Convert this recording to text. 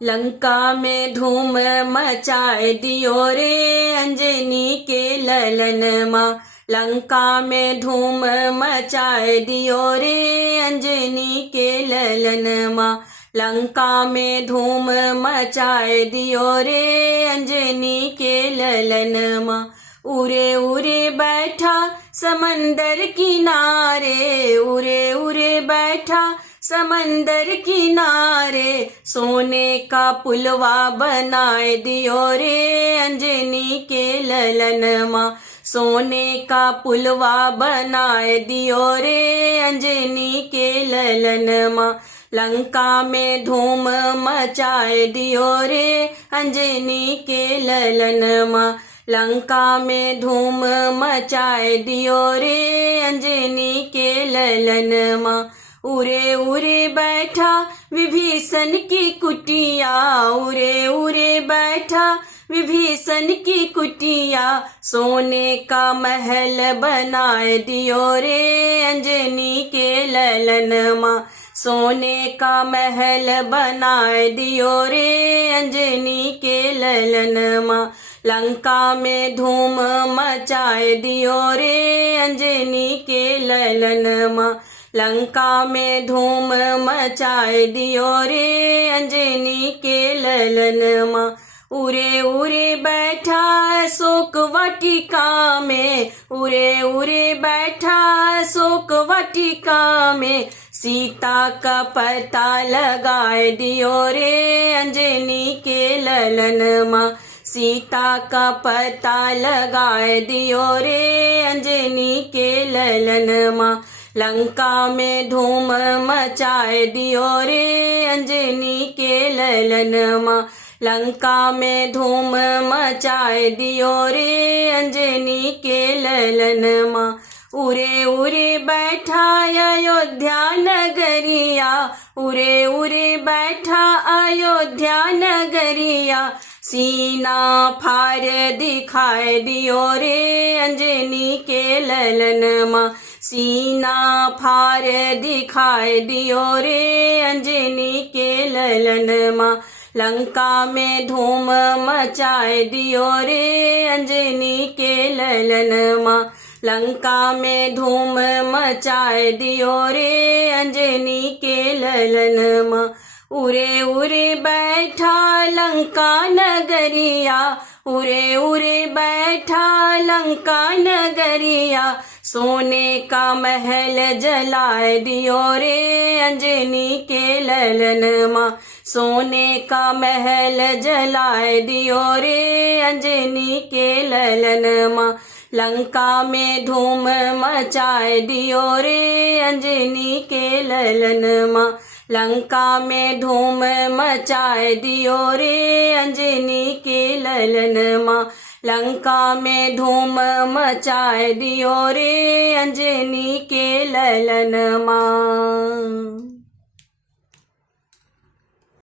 लंका में धूम मचाए दियो रे अंजनी के ललन माँ। लंका में धूम मचाए दियो रे अंजनी के ललन माँ। लंका में धूम मचाए दियो रे अंजनी के ललन माँ। उरे उरे बैठा समंदर किनारे, उरे उरे बैठा समंदर किनारे, सोने का पुलवा बनाए दियो रे अंजनी के ललन माँ। सोने का पुलवा बनाए दियो रे अंजनी के ललन माँ। लंका में धूम मचाए दियो रे अंजनी के ललन माँ। लंका में धूम मचाए दियो रे अंजनी के ललन माँ। उरे उरे बैठा विभीषण की कुटिया, उरे उरे बैठा विभीषण की कुटिया, सोने का महल बनाए दियो रे अंजनी के ललन माँ। सोने का महल बनाए दियो रे अंजनी के ललन माँ। लंका में धूम मचाए दियो रे अंजनी के ललन माँ। लंका में धूम मचाए दियो रे अंजनी के ललन माँ। उरे उरे बैठा अशोक वाटिका में, उरे उरे बैठा अशोक वाटिका में, सीता का पता लगाए दियो रे अंजनी के ललन माँ। सीता का पता लगाए दियो रे अंजनी के ललन माँ। लंका में धूम मचाए दियो रे अंजनी के ललन माँ। लंका में धूम मचाए दियो रे अंजनी के ललन माँ। उरे उरे बैठा अयोध्या नगरिया, उरे उरे बैठा अयोध्या नगरिया, सीना फार दिखाए दियो रे अंजनी के ललन माँ। सीना फार दिखाए दियो रे अंजनी के ललन माँ। लंका में धूम मचाए दियो रे अंजनी के ललन माँ। लंका में धूम मचाए दियो रे अंजनी के ललन माँ। उरे उरे बैठा लंका नगरिया, उरे उरे बैठा लंका नगरिया, सोने का महल जलाए दियो रे अंजनी के ललन माँ। सोने का महल जलाए दियो रे अंजनी के ललन माँ। लंका में धूम मचाए दियो रे अंजनी के ललन माँ। लंका में धूम मचाए दियो रे अंजनी के ललन माँ। लंका में धूम मचाए दियो रे अंजनी के ललन माँ।